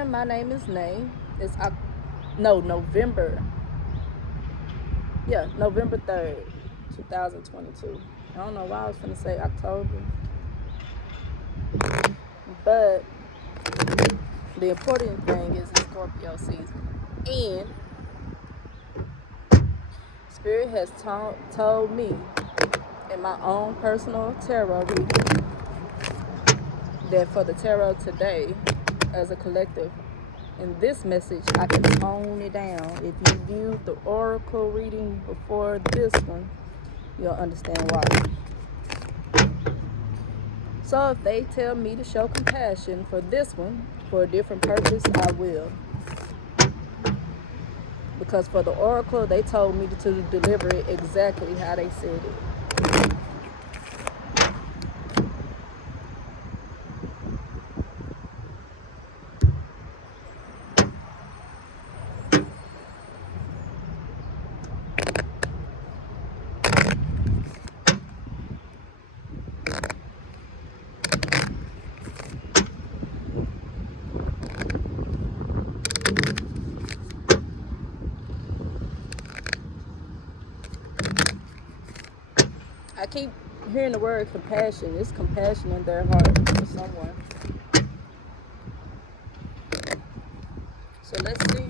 again, my name is Nay. It's November. Yeah, November 3rd, 2022. I don't know why I was gonna say October. But the important thing is it's Scorpio season. And Spirit has told me in my own personal tarot reading that for the tarot today, as a collective, in this message, I can tone it down. If you viewed the oracle reading before this one, you'll understand why. So if they tell me to show compassion for this one, for a different purpose, I will. Because for the oracle, they told me to deliver it exactly how they said it. I keep hearing the word compassion. It's compassion in their heart for someone. So let's see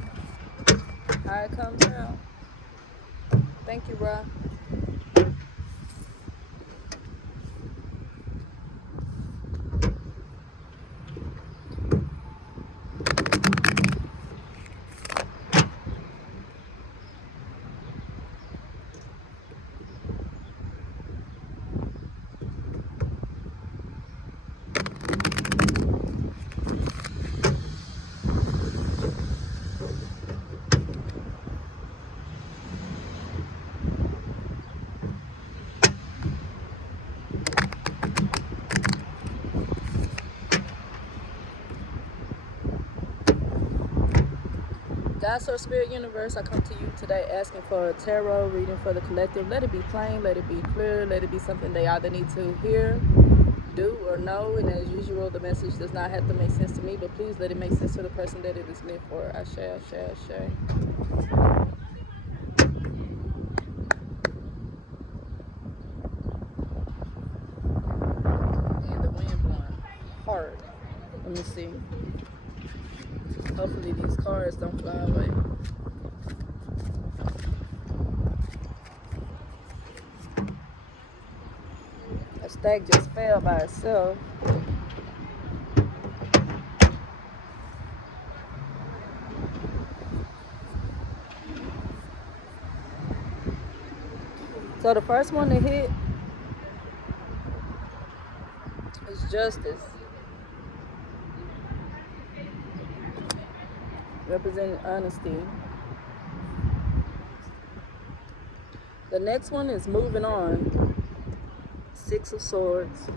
how it comes out. Thank you, Ra. God, Source, Spirit, Universe, I come to you today asking for a tarot reading for the collective. Let it be plain, let it be clear, let it be something they either need to hear, do, or know. And as usual, the message does not have to make sense to me, but please let it make sense to the person that it is meant for. Ashe, ashe, ashe. And the wind blowing hard. Let me see. Hopefully these cars don't fly away. A stack just fell by itself. So the first one to hit is Justice, representing honesty. The next one is Moving On, Six of Swords.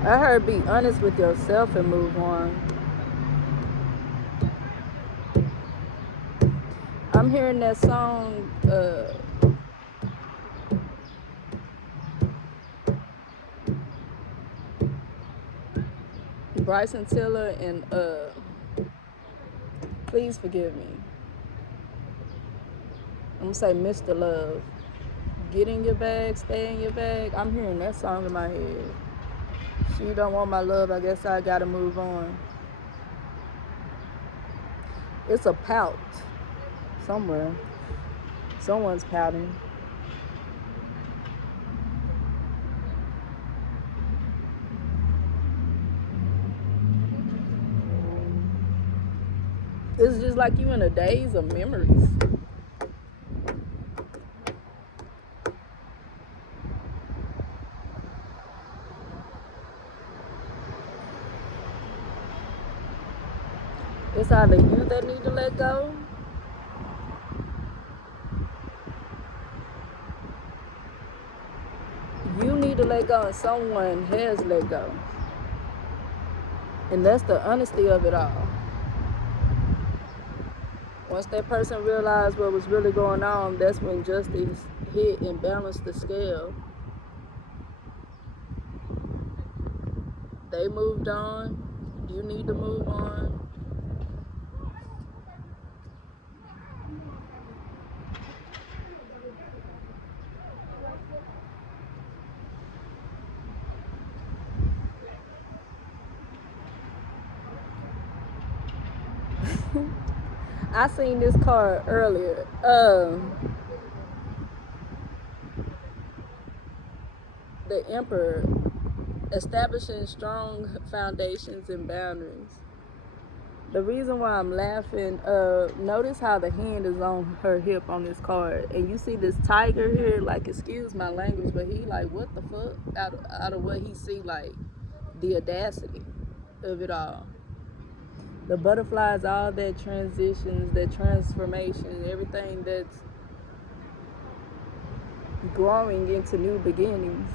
I heard be honest with yourself and move on. I'm hearing that song, Bryson Tiller and Please Forgive Me. I'm gonna say Mr. Love. Get in your bag, stay in your bag. I'm hearing that song in my head. She don't want my love, I guess I gotta move on. It's a pout somewhere. Someone's pouting. It's just like you in a daze of memories. It's either you that need to let go, you need to let go, and someone has let go. And that's the honesty of it all. Once that person realized what was really going on, that's when justice hit and balanced the scale. They moved on. You need to move on. I seen this card earlier. The Emperor, establishing strong foundations and boundaries. The reason why I'm laughing, notice how the hand is on her hip on this card, and you see this tiger here. Like, excuse my language, but he like, what the fuck? Out of what he see, like the audacity of it all. The butterflies, all that transitions, that transformation, everything that's growing into new beginnings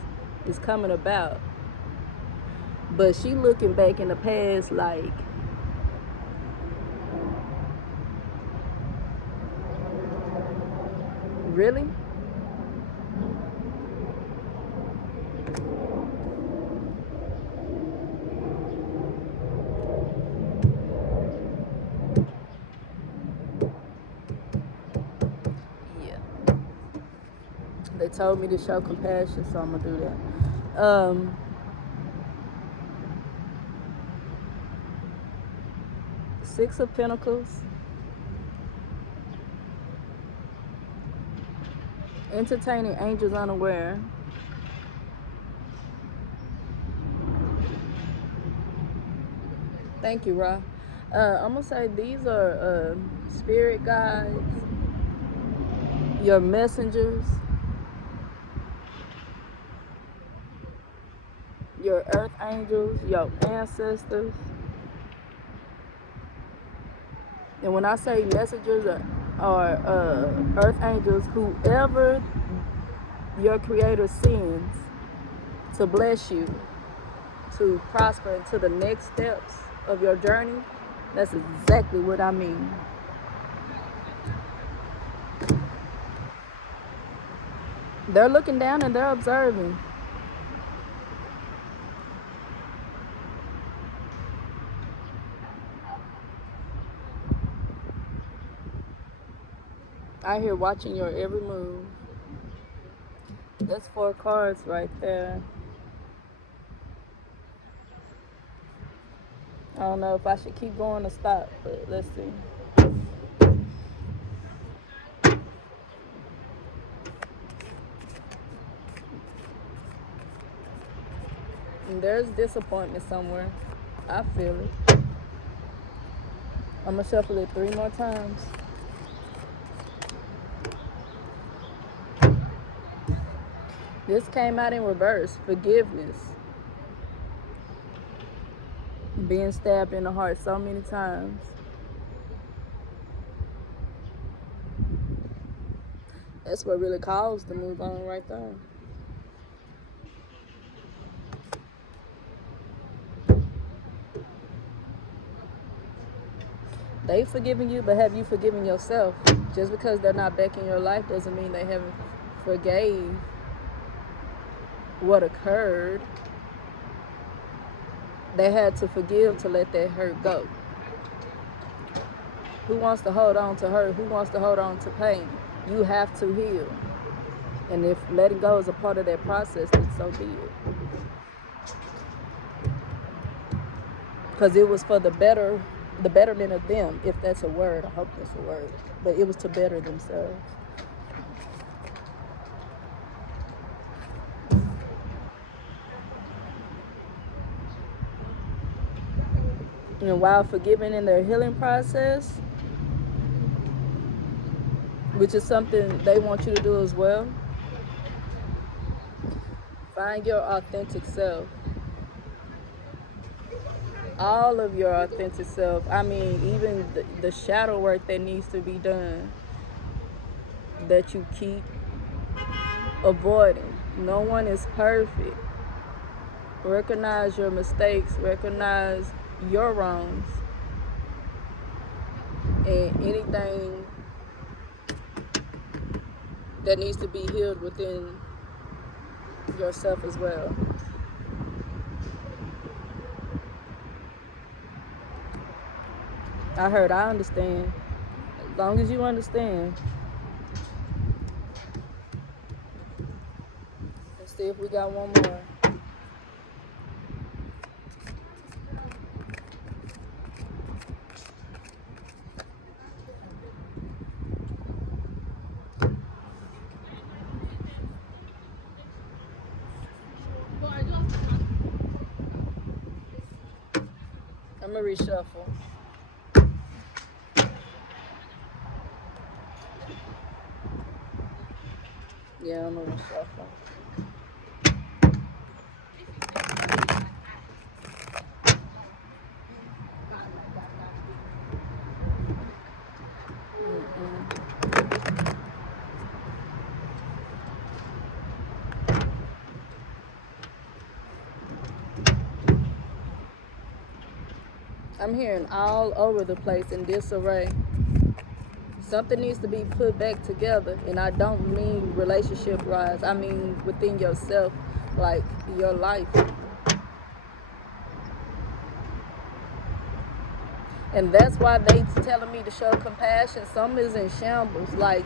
is coming about. But she looking back in the past like, really? Yeah. They told me to show compassion, so I'm gonna do that. Six of Pentacles. Entertaining angels unaware. Thank you, Ra. I'm gonna say these are spirit guides, your messengers, your earth angels, your ancestors. And when I say messengers or earth angels, whoever your creator sends to bless you, to prosper into the next steps of your journey, that's exactly what I mean. They're looking down and they're observing. I hear watching your every move. That's 4 cards right there. I don't know if I should keep going or stop, but let's see. And there's disappointment somewhere. I feel it. I'm gonna shuffle it 3 more times. This came out in reverse. Forgiveness. Being stabbed in the heart so many times. That's what really caused the move on right there. They've forgiven you, but have you forgiven yourself? Just because they're not back in your life doesn't mean they haven't forgave what occurred. They had to forgive to let that hurt go. Who wants to hold on to hurt? Who wants to hold on to pain? You have to heal. And if letting go is a part of that process, then so be it. Because it was for the betterment of them, if that's a word. I hope that's a word. But it was to better themselves. And while forgiving in their healing process, which is something they want you to do as well, find your authentic self. All of your authentic self. I mean, even the shadow work that needs to be done, that you keep avoiding. No one is perfect. Recognize your mistakes. Recognize your wrongs. And anything that needs to be healed within yourself as well. I heard I understand. As long as you understand. Let's see if we got one more. I'm gonna reshuffle. Yeah, I'm gonna reshuffle. I'm hearing all over the place in disarray. Something needs to be put back together, and I don't mean relationship-wise. I mean within yourself, like your life. And that's why they telling me to show compassion. Some is in shambles. Like,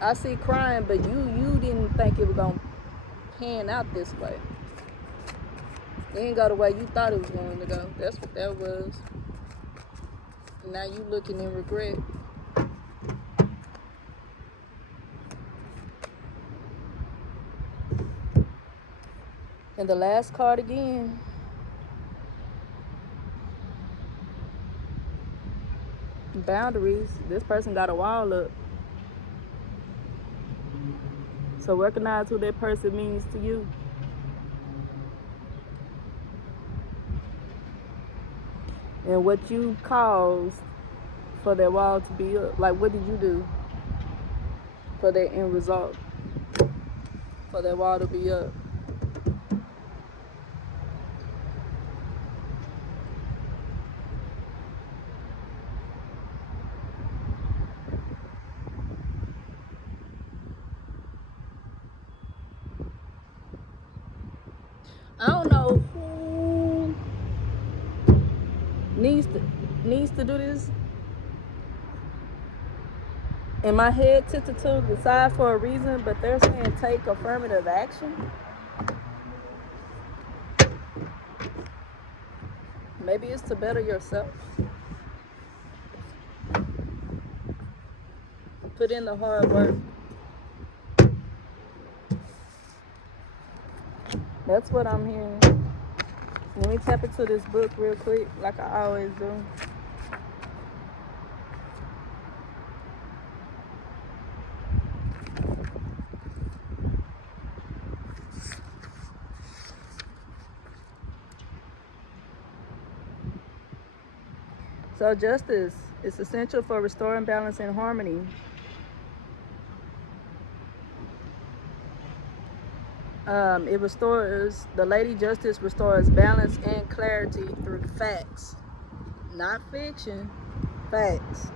I see crying, but you didn't think it was gonna pan out this way. It didn't go the way you thought it was going to go. That's what that was. Now you looking in regret. And the last card again. Boundaries. This person got a wall up. So recognize who that person means to you. And what you caused for that wall to be up. Like, what did you do for that end result? For that wall to be up. I don't know who needs to do this. In my head, tempted to decide for a reason, but they're saying take affirmative action. Maybe it's to better yourself. Put in the hard work. That's what I'm hearing. Let me tap into this book real quick, like I always do. So justice is essential for restoring balance and harmony. The Lady Justice restores balance and clarity through facts, not fiction, facts.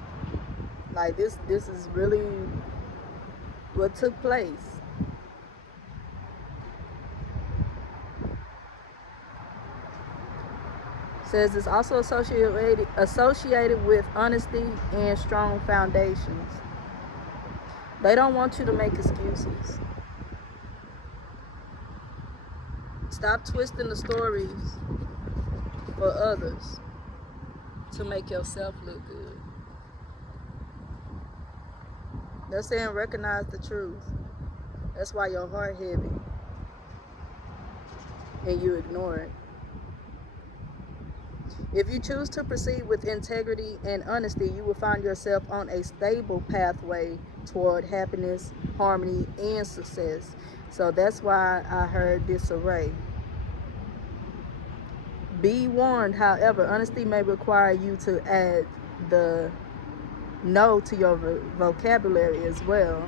Like this is really what took place. Says it's also associated with honesty and strong foundations. They don't want you to make excuses. Stop twisting the stories for others to make yourself look good. They're saying recognize the truth. That's why your heart heavy and you ignore it. If you choose to proceed with integrity and honesty, you will find yourself on a stable pathway toward happiness, harmony, and success. So that's why I heard disarray. Be warned, however, honesty may require you to add the no to your vocabulary as well.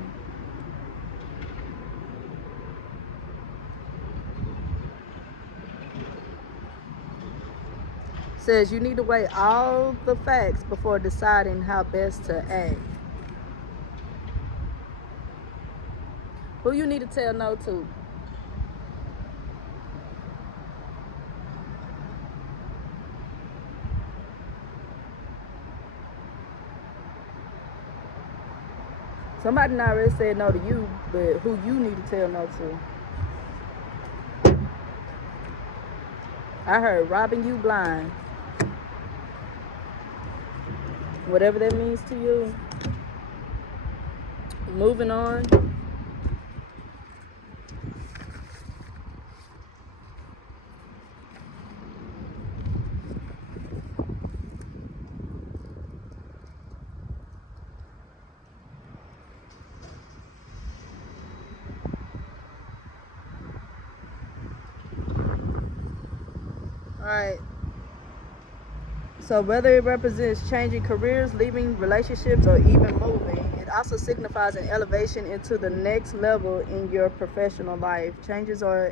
Says you need to weigh all the facts before deciding how best to act. Who you need to tell no to? Somebody not already said no to you, but who you need to tell no to. I heard robbing you blind. Whatever that means to you. Moving on. Alright. So whether it represents changing careers, leaving relationships, or even moving, it also signifies an elevation into the next level in your professional life. Changes you are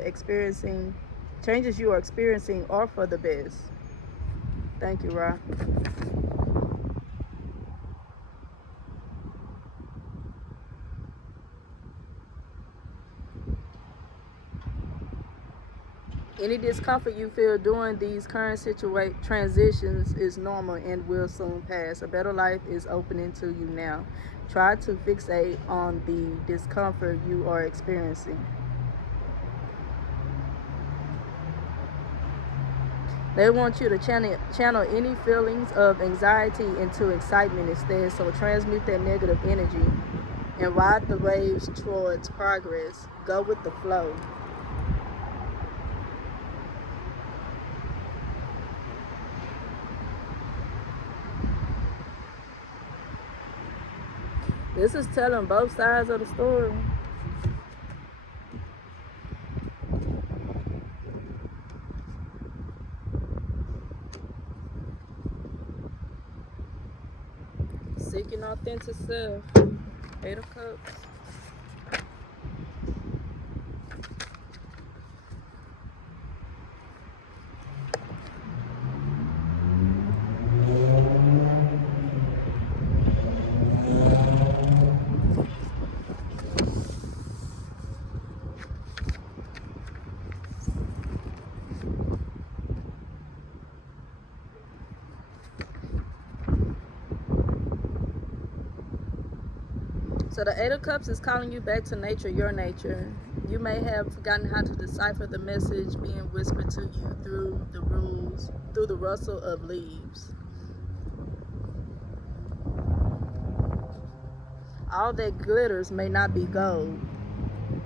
experiencing are for the best. Thank you, Ra. Any discomfort you feel during these current transitions is normal and will soon pass. A better life is opening to you now. Try to fixate on the discomfort you are experiencing. They want you to channel any feelings of anxiety into excitement instead, so transmute that negative energy and ride the waves towards progress. Go with the flow. This is telling both sides of the story. Seeking authentic self. 8 of Cups. So the 8 of Cups is calling you back to nature, your nature. You may have forgotten how to decipher the message being whispered to you through the rustle of leaves. All that glitters may not be gold.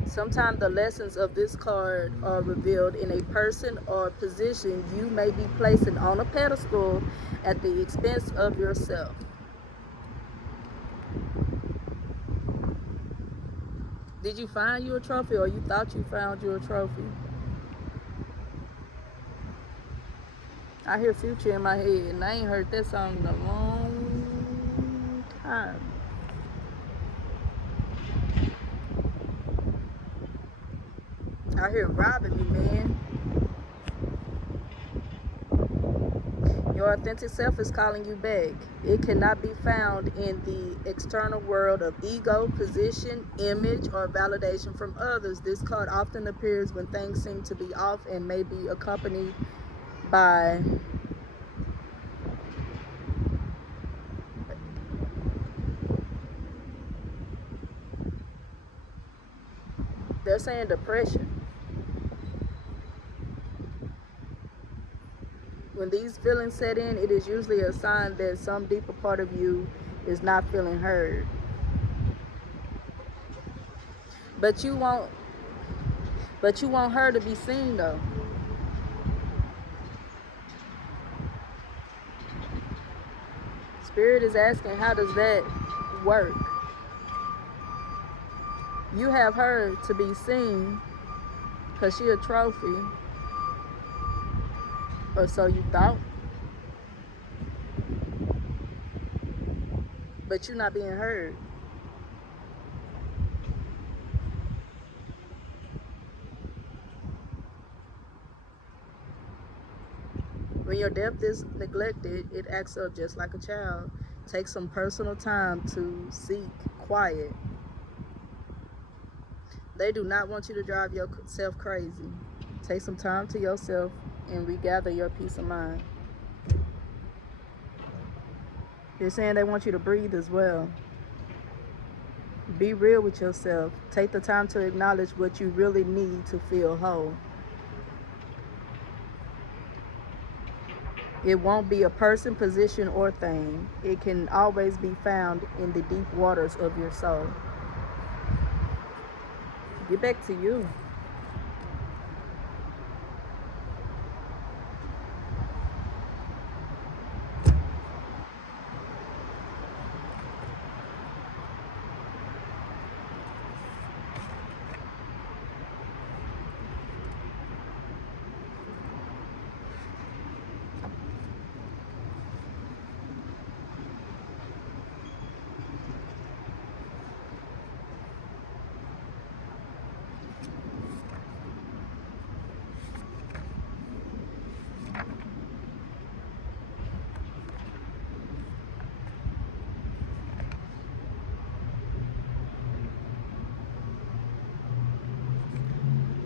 Sometimes the lessons of this card are revealed in a person or position you may be placing on a pedestal at the expense of yourself. Did you find you a trophy, or you thought you found you a trophy? I hear Future in my head, and I ain't heard that song in a long time. I hear robbing me, man. Your authentic self is calling you back. It cannot be found in the external world of ego, position, image, or validation from others. This card often appears when things seem to be off and may be accompanied by they're saying depression. When these feelings set in, it is usually a sign that some deeper part of you is not feeling heard. But you want her to be seen though. Spirit is asking, how does that work? You have her to be seen because she a trophy. Or so you thought. But you're not being heard. When your depth is neglected, it acts up just like a child. Take some personal time to seek quiet. They do not want you to drive yourself crazy. Take some time to yourself and regather your peace of mind. They're saying they want you to breathe as well. Be real with yourself. Take the time to acknowledge what you really need to feel whole. It won't be a person, position, or thing. It can always be found in the deep waters of your soul. Get back to you.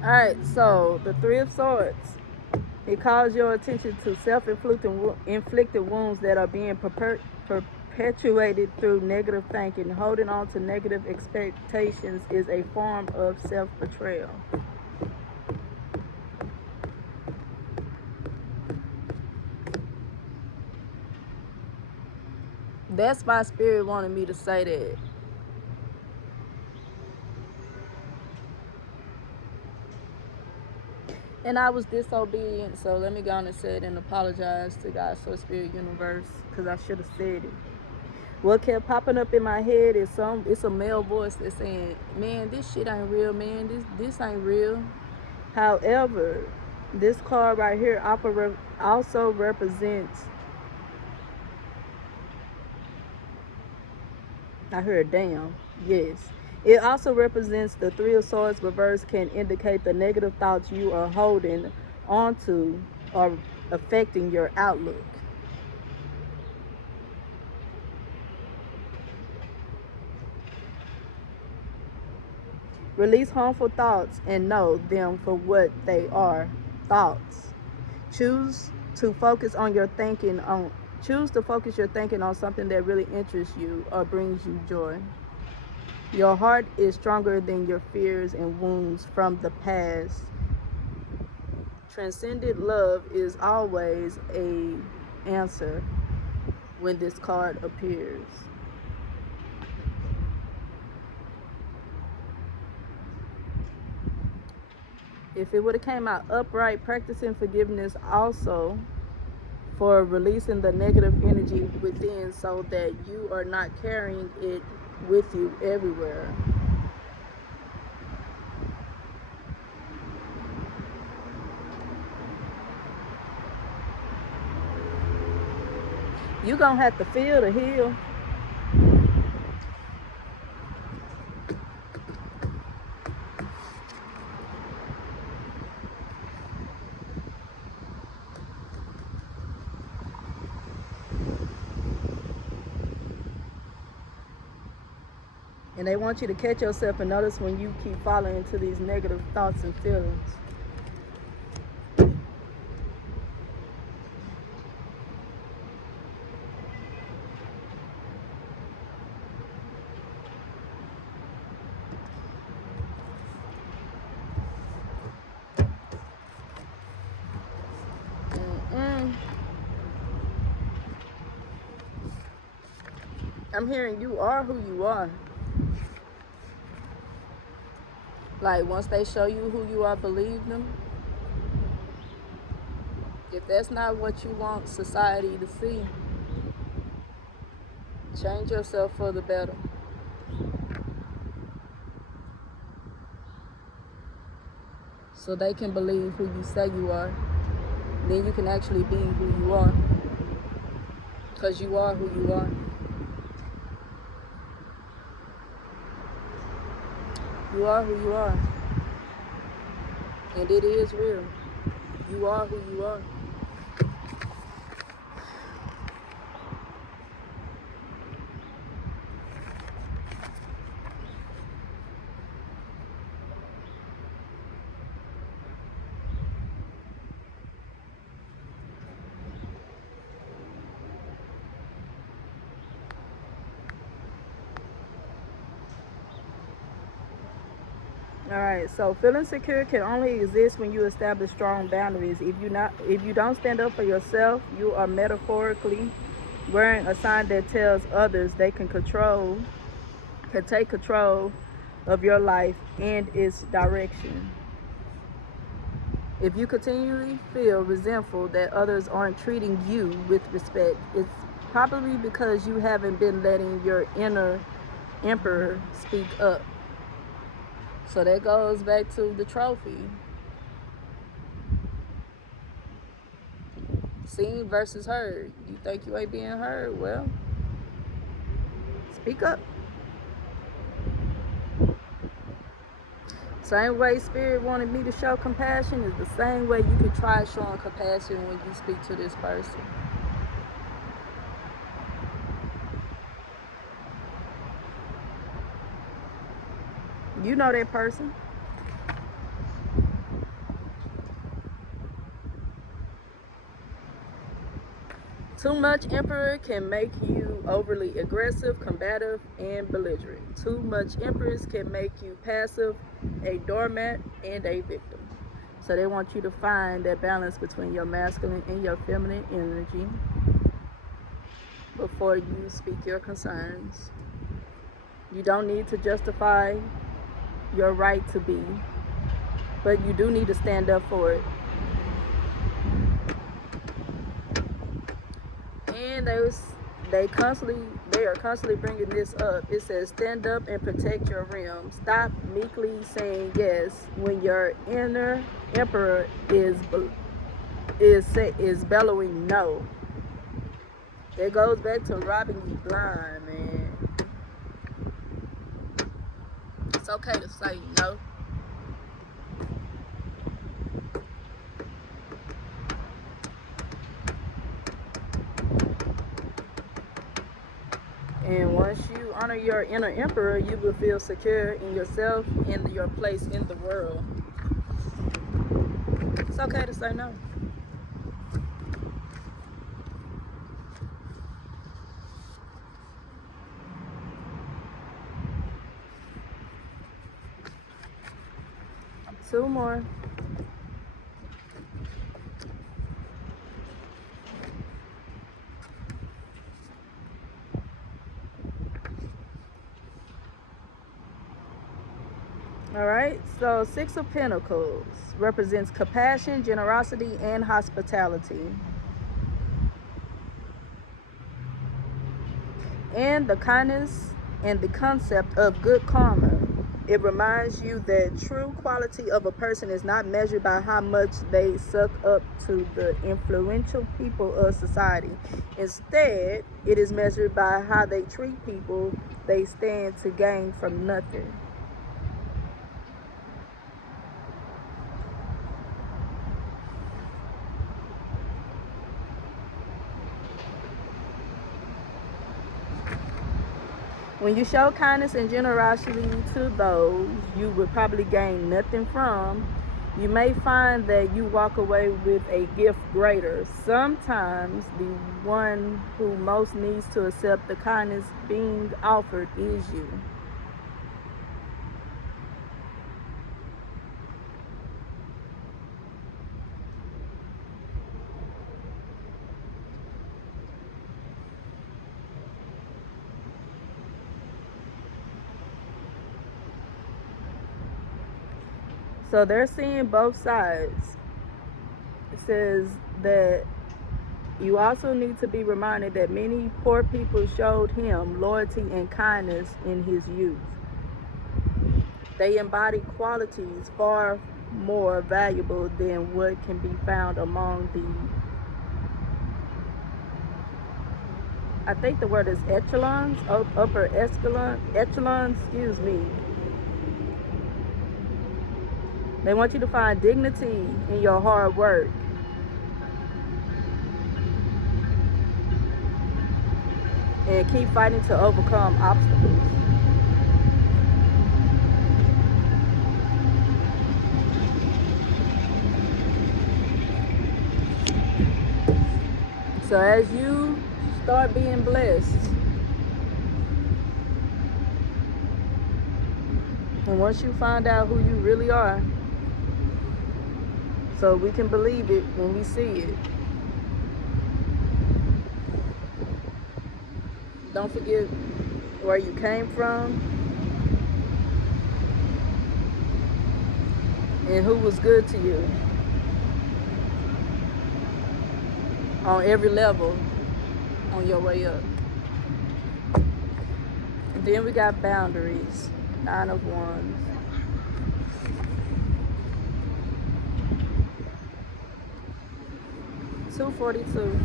Alright, so the Three of Swords. It calls your attention to self-inflicted wounds that are being perpetuated through negative thinking. Holding on to negative expectations is a form of self-betrayal. That's why Spirit wanted me to say that. And I was disobedient, so let me go on and say it and apologize to God, Source, Spirit, Universe, because I should have said it. What kept popping up in my head is it's a male voice that's saying, man, this shit ain't real, man. This ain't real. However, this card right here also represents, I heard damn, yes. It also represents the Three of Swords reverse, can indicate the negative thoughts you are holding onto are affecting your outlook. Release harmful thoughts and know them for what they are, thoughts. Choose to focus your thinking on something that really interests you or brings you joy. Your heart is stronger than your fears and wounds from the past. Transcendent love is always an answer when this card appears. If it would have came out upright, practicing forgiveness also for releasing the negative energy within so that you are not carrying it with you everywhere. You're going to have to feel to heal. And they want you to catch yourself and notice when you keep falling into these negative thoughts and feelings. I'm hearing you are who you are. Like, once they show you who you are, believe them. If that's not what you want society to see, change yourself for the better. So they can believe who you say you are. Then you can actually be who you are. Because you are who you are. You are who you are. And it is real. You are who you are. All right, so feeling secure can only exist when you establish strong boundaries. If you don't stand up for yourself, you are metaphorically wearing a sign that tells others they can take control of your life and its direction. If you continually feel resentful that others aren't treating you with respect, it's probably because you haven't been letting your inner emperor speak up. So that goes back to the trophy. Seen versus heard. You think you ain't being heard? Well, speak up. Same way Spirit wanted me to show compassion is the same way you can try showing compassion when you speak to this person. You know that person. Too much emperor can make you overly aggressive, combative, and belligerent. Too much empress can make you passive, a doormat, and a victim. So they want you to find that balance between your masculine and your feminine energy before you speak your concerns. You don't need to justify your right to be, but you do need to stand up for it. And they are constantly bringing this up. It says, stand up and protect your realm. Stop meekly saying yes when your inner emperor is bellowing no. It goes back to robbing you blind, man. It's okay to say no. And once you honor your inner emperor, you will feel secure in yourself and your place in the world. It's okay to say no. Two more. All right, so Six of Pentacles represents compassion, generosity, and hospitality. And the kindness and the concept of good karma. It reminds you that true quality of a person is not measured by how much they suck up to the influential people of society. Instead, it is measured by how they treat people they stand to gain from nothing. When you show kindness and generosity to those you would probably gain nothing from, you may find that you walk away with a gift greater. Sometimes the one who most needs to accept the kindness being offered is you. So they're seeing both sides. It says that you also need to be reminded that many poor people showed him loyalty and kindness in his youth. They embody qualities far more valuable than what can be found among I think the word is echelons, upper echelons, excuse me. They want you to find dignity in your hard work. And keep fighting to overcome obstacles. So as you start being blessed, And once you find out who you really are, so we can believe it when we see it. Don't forget where you came from and who was good to you on every level on your way up. And then we got boundaries, 9 of Wands. $242.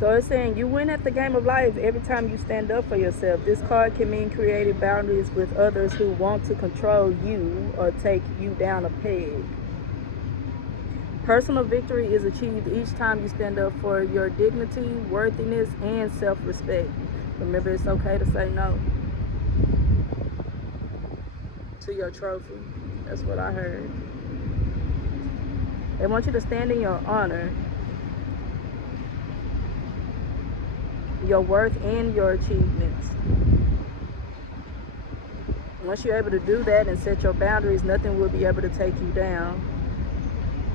So it's saying you win at the game of life every time you stand up for yourself. This card can mean creating boundaries with others who want to control you or take you down a peg. Personal victory is achieved each time you stand up for your dignity, worthiness, and self-respect. Remember, it's okay to say no to your trophy. That's what I heard. They want you to stand in your honor, your worth, and your achievements. Once you're able to do that and set your boundaries, nothing will be able to take you down.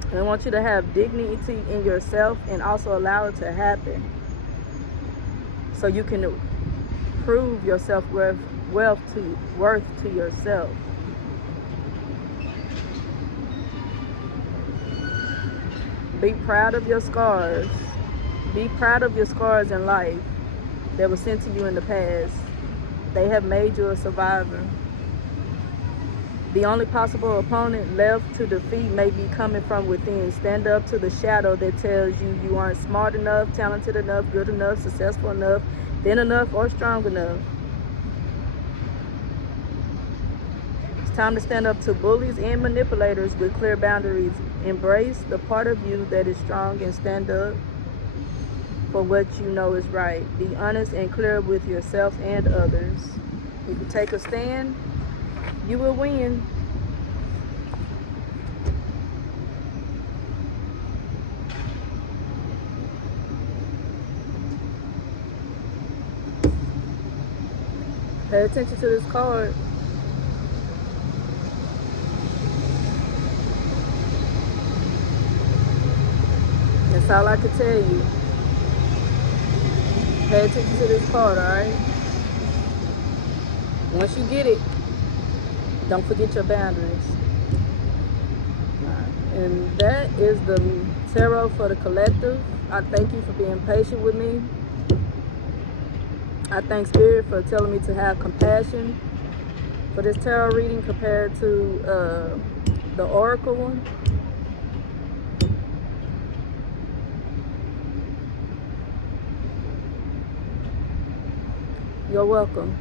And I want you to have dignity in yourself and also allow it to happen, so you can prove your self-worth to yourself. Be proud of your scars. Be proud of your scars in life that were sent to you in the past. They have made you a survivor. The only possible opponent left to defeat may be coming from within. Stand up to the shadow that tells you you aren't smart enough, talented enough, good enough, successful enough, thin enough, or strong enough. It's time to stand up to bullies and manipulators with clear boundaries. Embrace the part of you that is strong and stand up for what you know is right. Be honest and clear with yourself and others. If you take a stand, you will win. Pay attention to this card. That's all I can tell you. Pay attention to this card, alright? Once you get it, don't forget your boundaries. And that is the tarot for the collective. I thank you for being patient with me. I thank Spirit for telling me to have compassion for this tarot reading compared to the Oracle one. You're welcome.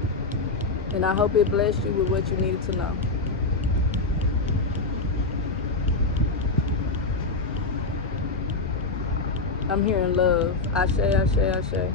And I hope it blessed you with what you needed to know. I'm here in love. Ashe, ashe, ashe.